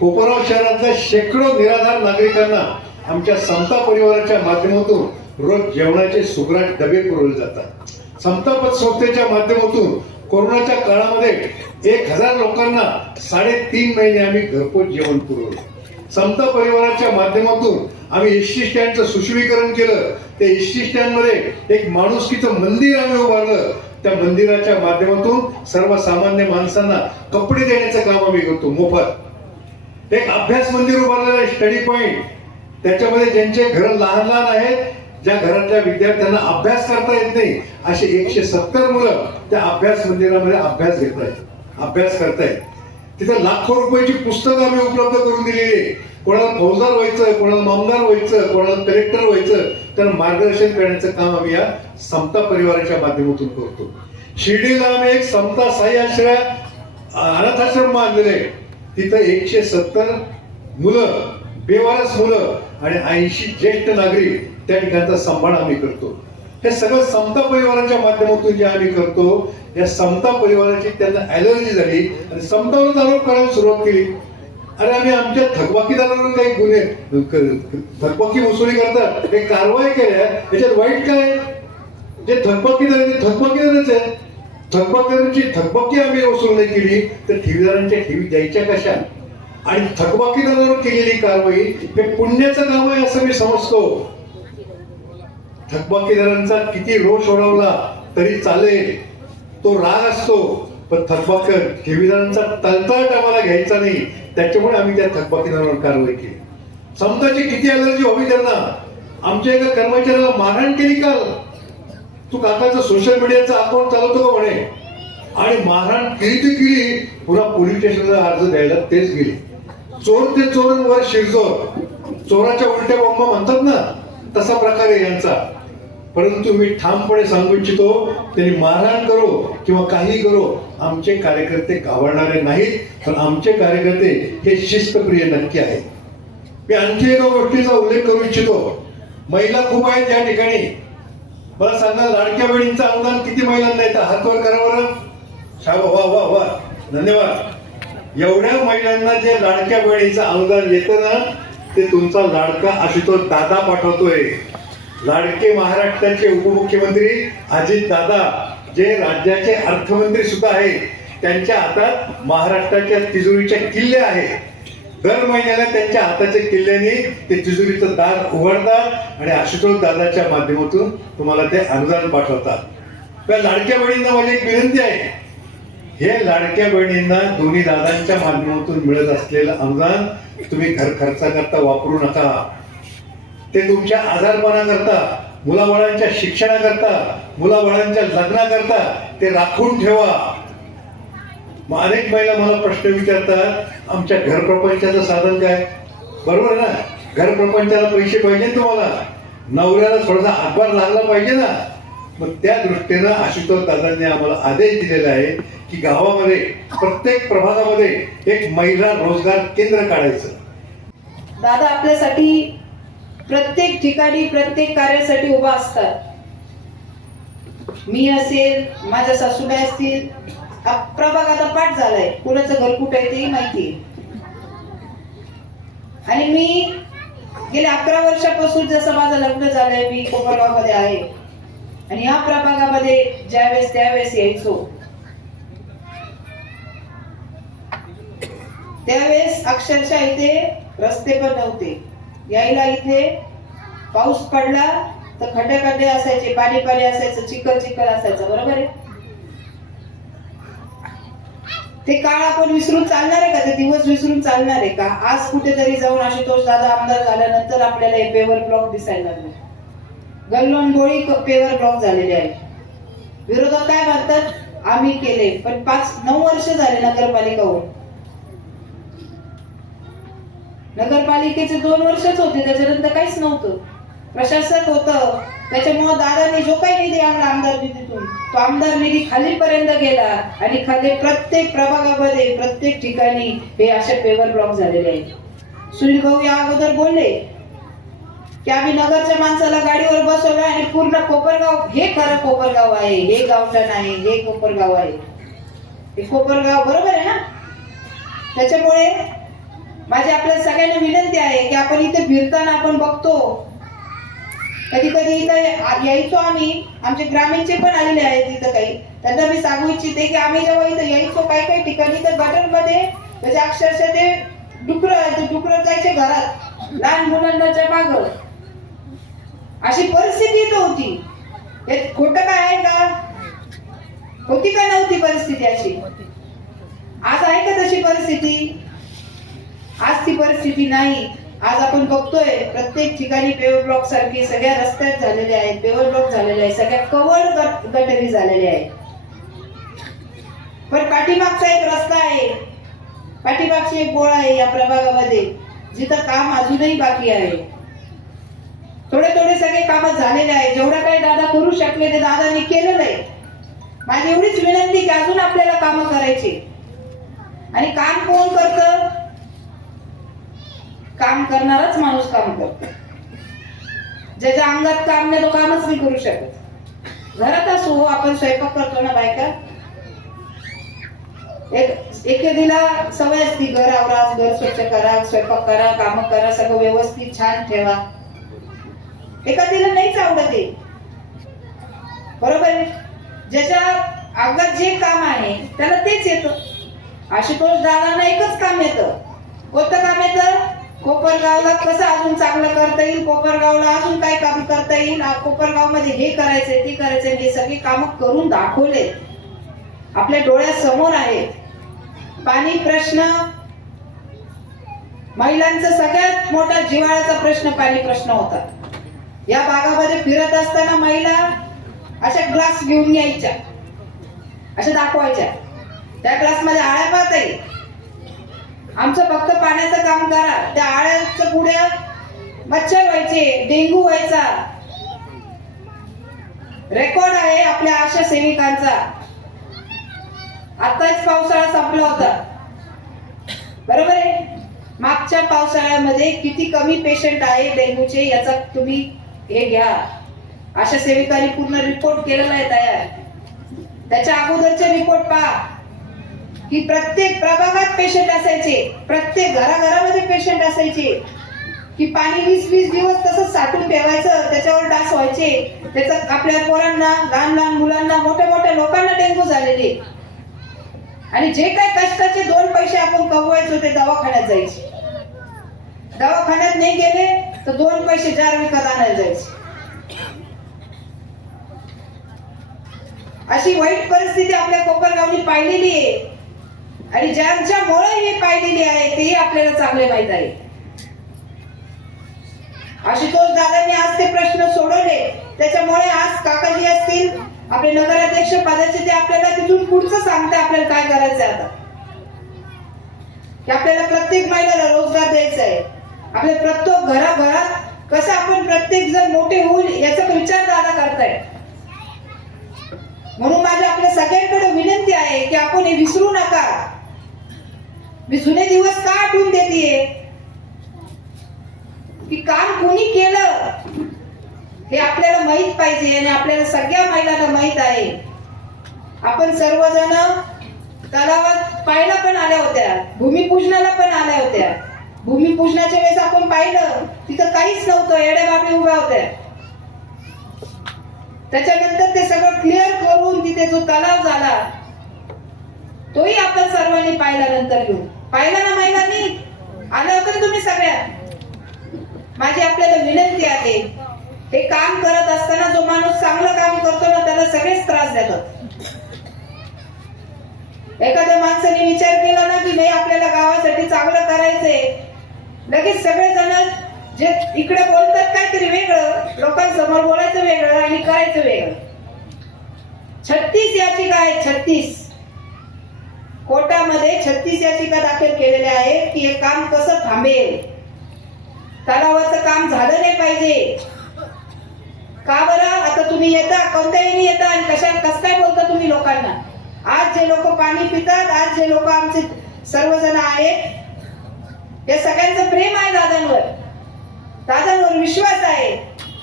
कोपरगाव शहरातल्या शेकडो निराधार नागरिकांना आमच्या समता परिवाराच्या माध्यमातून रोज जेवणाचे सुग्राट डबे पुरवले जातात. समता पतसंस्थेच्या माध्यमातून कोरोनाच्या काळामध्ये 1000 लोकांना 3.5 महिने आम्ही घरपोच जेवण पुरवलं. समता परिवाराच्या माध्यमातून आम्ही एसटी स्टँडचं सुशोभीकरण केलं. त्या एसटी स्टँड मध्ये एक माणुसकीचं मंदिर आम्ही उभारलं. त्या मंदिराच्या माध्यमातून सर्वसामान्य माणसांना कपडे देण्याचं काम आम्ही करतो मोफत. एक अभ्यास मंदिर उभारलेलं आहे, स्टडी पॉइंट. त्याच्यामध्ये ज्यांचे घर लहान लहान आहेत, ज्या घरातल्या विद्यार्थ्यांना अभ्यास करता येत नाही, असे 170 मुलं त्या अभ्यास मंदिरामध्ये अभ्यास करतायत. तिथं लाखो रुपयाची पुस्तकं आम्ही उपलब्ध करून दिलेली आहे. कोणाला फौजदार व्हायचं, कोणाला मामदार व्हायचं, कोणाला कलेक्टर व्हायचं, त्यांना मार्गदर्शन करण्याचं काम आम्ही या समता परिवाराच्या माध्यमातून करतो. शिर्डीला आम्ही एक समता साई आश्रय अनाथाश्रम बांधलेले. तिथं 170 मुलं, बेवारस मुलं आणि 80 ज्येष्ठ नागरिक त्या ठिकाणचा सांभाळ आम्ही करतो. हे सगळं समता परिवाराच्या माध्यमातून जे आम्ही करतो. या समता परिवाराची त्यांना ऍलर्जी झाली आणि समतावरच आरोप करायला सुरुवात केली. अरे आम्ही आमच्या थकबाकीदारांवर काही गुन्हे, थकबाकी वसुली करतात, काही कारवाई केल्या, याच्यात वाईट काय? जे थकबाकीदार आहे ते थकबाकीदारच आहे. थकबाकीदारांची थकबाकी आम्ही वसूल नाही केली तर ठेवीदारांच्या ठेवी द्यायच्या कशा? आणि थकबाकीदारांवर केलेली कारवाई हे पुण्याचं काम आहे असं मी समजतो. थकबाकीदारांचा किती रोष ओढवला तरी चालेल, तो राग असतो, पण थकबाकी ठेवीदारांचा तळतळाट आम्हाला घ्यायचा नाही. त्याच्यामुळे आम्ही त्या थकबाकीदारांवर कारवाई केली. समताची किती ऍलर्जी हवी त्यांना. आमच्या एका कर्मचाऱ्याला मारहाण केली काल. तू काकाचं सोशल मीडियाचं अकाउंट चालवतो का म्हणे, आणि मारहाण केली ती केली. पुन्हा पोलीस स्टेशनला अर्ज द्यायला तेच गेले. चोर ते चोरांवर शिरजोर, चोराच्या उलट्या बॉम्बा म्हणतात ना, तसा प्रकार आहे यांचा. परंतु मी ठामपणे सांगू इच्छितो, त्यांनी मारहाण करो किंवा काही करो, आमचे कार्यकर्ते घाबरणारे नाहीत. पण आमचे कार्यकर्ते हे शिस्तप्रिय नक्की आहेत. मी आणखी एका गोष्टीचा उल्लेख करू इच्छितो. महिला खूप आहेत या ठिकाणी. मला सांगा, लाडक्या बहिणींचं अनुदान किती महिलांना येतं? हात वर करा बरं. वा वा वा, धन्यवाद. एवढ्या महिलांना जे लाडक्या बहिणीचं अनुदान येतं ना, ते तुमचा लाडका आशुतोष दादा पाठवतोय. लाडके महाराष्ट्राचे उपमुख्यमंत्री अजित दादा, जे राज्याचे अर्थमंत्री सुद्धा आहेत, त्यांच्या हातात महाराष्ट्राच्या तिजोरीच्या किल्ले आहेत. दर महिन्याला त्यांच्या हाताच्या किल्ल्याने ते तिजोरीचं दार उघडतात आणि आशुतोष दादाच्या माध्यमातून तुम्हाला ते अनुदान पाठवतात. त्या लाडक्या बहिणींना माझी एक विनंती आहे, हे लाडक्या बहिणींना दोन्ही दादांच्या माध्यमातून मिळत असलेलं अनुदान तुम्ही घर खर्चाकरता वापरू नका. ते तुमच्या आजारपणाकरता, मुलाबाळांच्या शिक्षणाकरता, मुलाबाळांच्या लग्नाकरता ते राखून ठेवा. मग अनेक महिला मला प्रश्न विचारतात, आमच्या घर प्रपंचाचं साधन काय? बरोबर ना, घर प्रपंचाला पैसे पाहिजे तुम्हाला, नवऱ्याला थोडासा हातभार लागला पाहिजे ना. मग त्या दृष्टीनं आशुतोष दादांनी आम्हाला आदेश दिलेला आहे की गावामध्ये प्रत्येक प्रभागामध्ये एक महिला रोजगार केंद्र काढायचं. दादा आपल्यासाठी प्रत्येक ठिकाणी प्रत्येक कार्यासाठी उभा असतात. मी असेल, माझ्या सासूबाई असतील, हा प्रभाग आता पाठ झालाय, कुणाचं घर कुठं आहे तेही माहिती. आणि मी गेल्या 11 वर्षापासून जसं माझं लग्न झालंय, मी कोपरगाव मध्ये आहे आणि या प्रभागामध्ये ज्यावेळेस त्यावेळेस यायचो, त्यावेळेस अक्षरशः इथे रस्ते पण नव्हते. यायला इथे पाऊस पडला तर खड्डे खड्डे असायचे, पाणी पाणी असायचं, चिखल चिखल असायचं. बरोबर आहे. ते काळ आपण विसरून चालणार आहे का? ते दिवस विसरून चालणार आहे का? आज कुठेतरी जाऊन आशुतोष दादा आमदार झाल्यानंतर आपल्याला हे पेवर ब्लॉक दिसायला लागले. गल्लोनगोळी पेवर ब्लॉक झालेले आहे. विरोधक काय म्हणतात? आम्ही केले, पण 5-9 वर्ष झाले नगरपालिका होऊन. नगरपालिकेचे 2 वर्षच होते, त्याच्यानंतर काहीच नव्हतं. प्रशासक होतं, त्याच्यामुळे दादांनी जो काही निधी आणला आमदार निधीतून, तो आमदार निधी खालीपर्यंत गेला आणि खाली प्रत्येक प्रभागामध्ये प्रत्येक ठिकाणी हे असे पेवर ब्लॉक झालेले आहेत. सुनील भाऊ या अगोदर बोलले की आम्ही नगरच्या माणसाला गाडीवर बसवलं आणि पूर्ण कोपरगाव, हे खरं कोपरगाव आहे, हे गावठण आहे, हे कोपरगाव आहे, हे कोपरगाव. बरोबर आहे ना? त्याच्यामुळे माझी आपल्या सगळ्यांना विनंती आहे की आपण इथे फिरताना आपण बघतो, कधी कधी इथं यायचो आम्ही, आमचे ग्रामीणचे पण आलेले आहेत इथं काही, त्यांना मी सांगू इच्छिते की आम्ही जेव्हा इथं यायचो काही काही ठिकाणी तर गटरमध्ये म्हणजे अक्षरशः ते डुकर जायचे घरात, लहान मुलांच्या माग, अशी परिस्थिती इथं होती. हे खोटं काय आहे का? होती का नव्हती परिस्थिती अशी? आज आहे का तशी परिस्थिती? आज ती परिस्थिती नाही. आज आपण बघतोय प्रत्येक ठिकाणी पेवर ब्लॉक सारखी सगळ्या रस्त्यात झालेले आहेत, पेवर ब्लॉक झालेले आहेत, सगळ्या कव्हर्ड गटरी झालेले आहेत. पण पाठीमागचा एक रस्ता आहे, पाठीमागची एक बोळ आहे या प्रभागामध्ये, जिथं काम अजूनही बाकी आहे. थोडे थोडे सगळे काम झालेले आहे. जेवढं काही दादा करू शकले ते दादांनी केलेलं आहे. माझी एवढीच विनंती की अजून आपल्याला काम करायचे. आणि काम कोण करतं? काम करणाराच माणूस काम करतो. ज्याच्या अंगात काम नाही तो कामच नाही करू शकत. घरात असो, आपण स्वयंपाक करतो ना बायका, एखादीला सवय असती घर आवरा, घर स्वच्छ करा, स्वयंपाक करा, काम करा, सगळं व्यवस्थित छान ठेवा. एखादीला नाहीच आवडत आहे. बरोबर आहे. ज्याच्या अंगात जे काम आहे त्याला तेच येतं. आशुतोष दादांना एकच काम येतं. कोणतं काम येतं? कोपरगावला कसं अजून चांगलं करता येईल, कोपरगावला अजून काय काम करता येईल, कोपरगाव मध्ये हे करायचंय ते करायचंय, हे सगळी कामं करून दाखवले, आपल्या डोळ्यासमोर आहे. पाणी प्रश्न महिलांचा सगळ्यात मोठा जिव्हाळ्याचा प्रश्न पाणी प्रश्न होता. या भागामध्ये फिरत असताना महिला अशा ग्लास घेऊन यायच्या, अशा दाखवायच्या, त्या ग्लास मध्ये आळ्या पाहता येईल, आमचं फक्त पाण्याचं काम करा. त्या आळ्याच्या पुढ्या मच्छर व्हायचे, डेंग्यू व्हायचा. रेकॉर्ड आहे आपल्या आशा सेविकांचा. आताच पावसाळा संपला होता, बरोबर आहे. मागच्या पावसाळ्यामध्ये किती कमी पेशंट आहे डेंग्यूचे याचा तुम्ही हे घ्या. आशा सेविकांनी पूर्ण रिपोर्ट केलेला आहे तयार. त्याच्या अगोदरचे रिपोर्ट पहा की प्रत्येक प्रभागात पेशंट असायचे, प्रत्येक घराघरामध्ये पेशंट असायचे, की पाणी 20-20 दिवस तसंच साठवून ठेवायचं, त्याच्यावर डास व्हायचे. त्याच्यात आपल्या पोरांना, लहान लहान मुलांना, मोठ्या मोठ्या लोकांना डेंग्यू झालेले. आणि जे काही कष्टाचे 2 पैसे आपण कमवायचो ते दवाखान्यात जायचे. दवाखान्यात नाही गेले तर 2 पैसे जार विकत आणायला जायचे. अशी वाईट परिस्थिती आपल्या कोपरगावनी पाहिलेली आहे. आणि ज्यांच्यामुळे हे पाहिलेली आहे तेही आपल्याला चांगले माहित आहे. आशुतोष दादांनी आज ते प्रश्न सोडवले, त्याच्यामुळे आज काकाजी असतील आपले नगराध्यक्ष पदाचे, ते आपल्याला तिथून पुढचं सांगते आपल्याला काय करायचंय आता. की आपल्याला प्रत्येक महिलेला रोजगार द्यायचा आहे. आपल्या प्रत्येक घराघरात कसं आपण प्रत्येक जण मोठे होईल याचा विचार दादा करताय. आहे की आपण हे विसरू नका. मी जुने दिवस का आठवून देतेय की काम कोणी केलं हे आपल्याला माहित पाहिजे आणि आपल्याला सगळ्या महिलांना माहित आहे. आपण सर्वजण तलावात पाहायला पण आल्या होत्या, भूमिपूजनाला पण आल्या होत्या. भूमिपूजनाच्या वेळेस आपण पाहिलं तिथं काहीच नव्हतं, एड्या बाबी उभ्या होत्या. त्याच्यानंतर ते सगळं क्लिअर करून तिथे जो तलाव झाला तोही आपण सर्वांनी पाहिला. नंतर येऊन पाहिला ना महिलांनी, आल्या होत्या ना तुम्ही सगळ्या. माझी आपल्याला विनंती आहे, हे काम करत असताना जो माणूस चांगलं काम करतो ना त्याला सगळेच त्रास देतात. एखाद्या माणसाने विचार केला ना की नाही आपल्याला गावासाठी चांगलं करायचंय, लगेच सगळेजण जे इकडे बोलतात काहीतरी वेगळं, लोकांसमोर बोलायचं वेगळं आणि करायचं वेगळं. 36 याचिका आहेत, 36 कोर्टामध्ये 36 याचिका दाखल केलेल्या आहेत की हे काम कसं थांबेल. तलावाचं काम झालं नाही पाहिजे. का बरं? आता तुम्ही येता, कोणत्याही येता आणि कसं काय बोलता तुम्ही लोकांना. आज जे लोक पाणी पितात, आज जे लोक आमचे सर्वजण आहेत, या सगळ्यांचं प्रेम आहे दादांवर, दादांवर विश्वास आहे.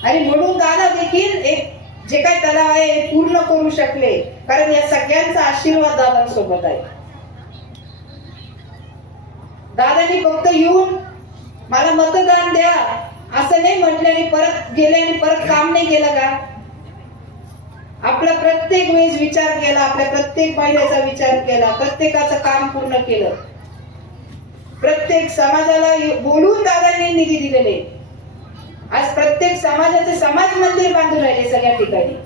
आणि म्हणून दादा देखील एक जे काही तलाव आहे पूर्ण करू शकले, कारण या सगळ्यांचा आशीर्वाद दादांसोबत आहे. दादांनी फक्त येऊन मला मतदान द्या असं नाही म्हटलं आणि परत गेले आणि परत काम नाही केलं का. आपला प्रत्येक वेळेस विचार केला, आपल्या प्रत्येक महिलेचा विचार केला, प्रत्येकाचं काम पूर्ण केलं. प्रत्येक समाजाला बोलून दादांनी निधी दिलेले. आज प्रत्येक समाजाचे समाज मंदिर बांधून राहिले सगळ्या ठिकाणी.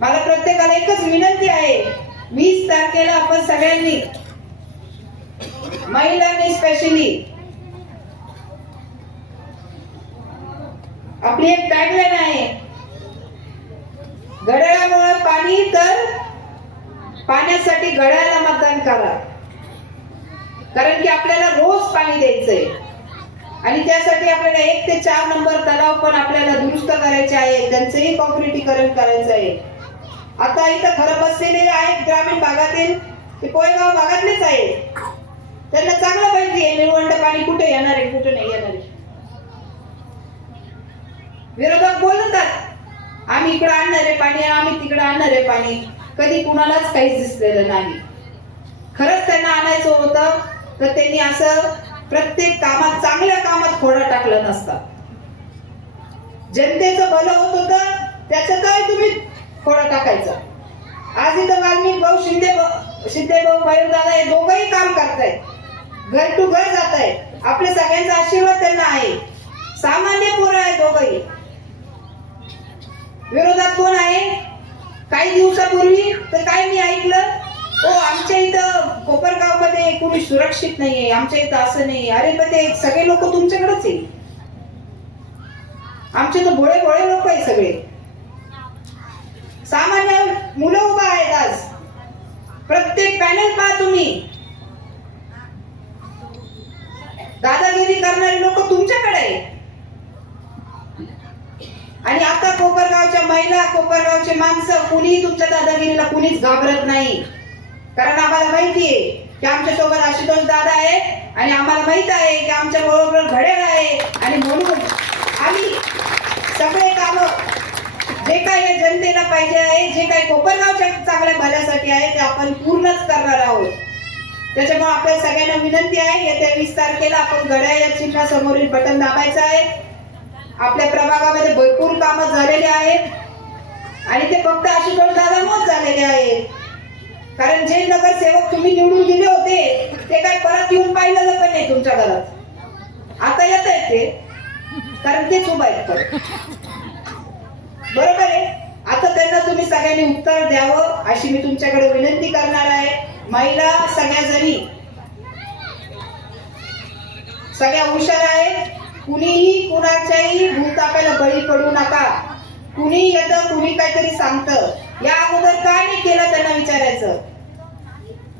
मला प्रत्येकाला एकच विनंती आहे, 20 तारखेला आपण सगळ्यांनी, महिलांनी स्पेशली, आपली एक टॅगलाईन आहे, घड्याळामुळे पाणी तर पाण्यासाठी घड्याळाला मतदान करा. कारण की आपल्याला रोज पाणी द्यायचंय आणि त्यासाठी आपल्याला 1 ते 4 नंबर तलाव पण आपल्याला दुरुस्त करायचे आहे, त्यांचंही काँक्रिटीकरण करायचं आहे. आता इथं खरं बसलेले आहेत ग्रामीण भागातील, ते कोयगाव भागातलेच आहेत, त्यांना चांगलं माहिती आहे निळवंड पाणी कुठे येणार आहे कुठे नाही येणार आहे. विरोधक बोलतात आम्ही इकडे आणणार आहे पाणी, आम्ही तिकडे आणणार आहे पाणी. कधी कुणालाच काहीच दिसलेलं नाही. खरंच त्यांना आणायचं होतं तर त्यांनी असं प्रत्येक कामात, चांगल्या कामात खोडा टाकला नसता. जनतेचं भलं होत होतं त्याच्यातही तुम्ही खोडा टाकायचा. आज इथं वाल्मिक भाऊ, शिंदे भाऊ, दादा हे दोघंही काम करतायत, घर टू घर जात आहेत. आपल्या सगळ्यांचा आशीर्वाद त्यांना आहे. सामान्य पोरं आहे दोघंही. विरोधात कोण आहे? काही दिवसापूर्वी तर काय मी ऐकलं, आमच्या इथं कोपरगाव मध्ये कोणी सुरक्षित नाहीये, आमच्या इथं असं नाही. अरे पण ते सगळे लोक तुमच्याकडेच आहे. आमचे तर भोळे भोळे लोक आहे सगळे. सामान्य मुलं उभा आहेत. आज प्रत्येक पॅनल पहा तुम्ही, दादागिरी करणारे लोक तुमच्याकडे आहेत. आणि आता कोपरगावच्या महिला, कोपरगावचे माणसं, कुणीही तुमच्या दादागिरीला कुणीच घाबरत नाही. कारण आम्हाला माहितीये की आमच्या सोबत आशुतोष दादा आहे आणि आम्हाला माहित आहे की आमच्या बरोबर घड्याळ आहे. आणि म्हणून आम्ही सगळे काम जे काही जनतेला पाहिजे आहे, जे काही कोपरगावच्या चांगल्या भल्यासाठी आहे ते आपण पूर्णच करणार आहोत. त्याच्यामुळे आपल्या सगळ्यांना विनंती आहे, येत्या 20 तारखेला आपण घड्याळ या चिन्हासमोरील बटन दाबायचं आहे. आपल्या प्रभागामध्ये भरपूर कामं झालेली आहेत आणि ते फक्त आशुतोष दादामुळेच झालेले आहेत. कारण जे नगरसेवक तुम्ही निवडून दिले होते ते काय परत येऊन पाहिलं पण नाही तुमच्या घरात. आता येत आहेत ते, कारण तेच उभा आहेत परत. बरोबर आहे. आता त्यांना तुम्ही सगळ्यांनी उत्तर द्यावं अशी मी तुमच्याकडे विनंती करणार आहे. महिला सगळ्या जणी सगळ्या हुशार आहेत. कुणीही कुणाच्याही भूलथापाला बळी पडू नका. कुणी येतं, कुणी काहीतरी सांगतं, या अगोदर काय नाही केलं त्यांना विचारायचं.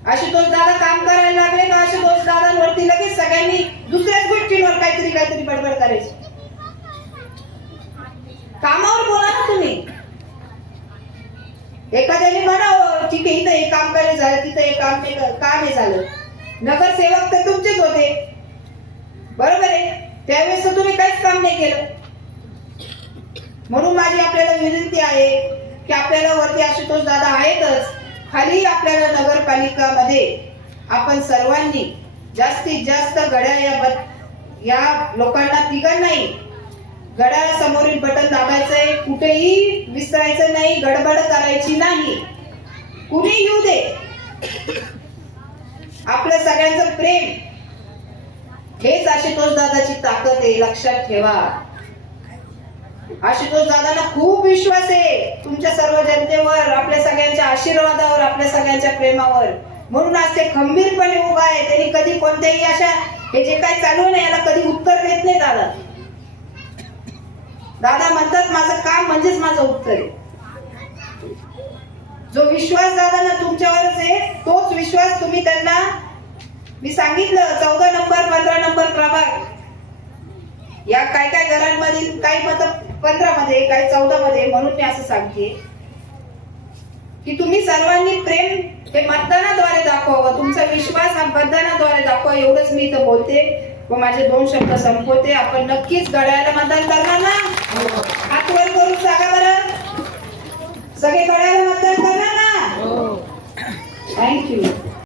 आशुतोष दादा काम करायला लागले का आशुतोष दादांवरती लगेच सगळ्यांनी दुसऱ्याच गोष्टींवर काहीतरी बडबड करायची. कामावर बोला ना तुम्ही. एखाद्याने म्हणावं ठीक आहे, इथं हे काम काय झालं, तिथं हे काम नाही झालं. नगरसेवक तर तुमचेच होते, बरोबर आहे. त्यावेळेस तर तुम्ही काहीच काम नाही केलं. म्हणून माझी आपल्याला विनंती आहे की आपल्याला वरती आशुतोष दादा आहेतच, खाली आपल्याला नगरपालिकामध्ये आपण सर्वांनी जास्तीत जास्त घड्याळ या लोकांना तिघांनाही घड्याळासमोरील बटन दाबायचंय. कुठेही विसरायचं नाही, गडबड करायची नाही. कुणी येऊ दे, आपलं सगळ्यांचं प्रेम हेच आशुतोष दादाची ताकद आहे, लक्षात ठेवा. आशुतोष दादांना खूप विश्वास आहे तुमच्या सर्व जनतेवर, आपल्या सगळ्यांच्या आशीर्वादावर, आपल्या सगळ्यांच्या प्रेमावर. म्हणून आज ते खंबीरपणे उभा आहे. त्यांनी कधी कोणत्याही अशा हे जे काही चालू आहे याला कधी उत्तर देत नाही दादा. दादा म्हणतात माझं काम म्हणजेच माझं उत्तर आहे. जो विश्वास दादांना तुमच्यावरच आहे तोच विश्वास तुम्ही त्यांना, मी सांगितलं 14 नंबर 15 नंबर प्रभाग या काय काय घरांमधील काही मत 15 मध्ये काही 14 मध्ये, म्हणून मी असं सांगते की तुम्ही सर्वांनी प्रेम हे मतदानाद्वारे दाखवावं, तुमचा विश्वास हा मतदानाद्वारे दाखवा. एवढंच मी इथं बोलते व माझे 2 शब्द संपवते. आपण नक्कीच घड्याळाला मतदान करणार ना? हात वर करून सांगा बरं, सगळे घड्याळाला मतदान करणार ना? थँक्यू.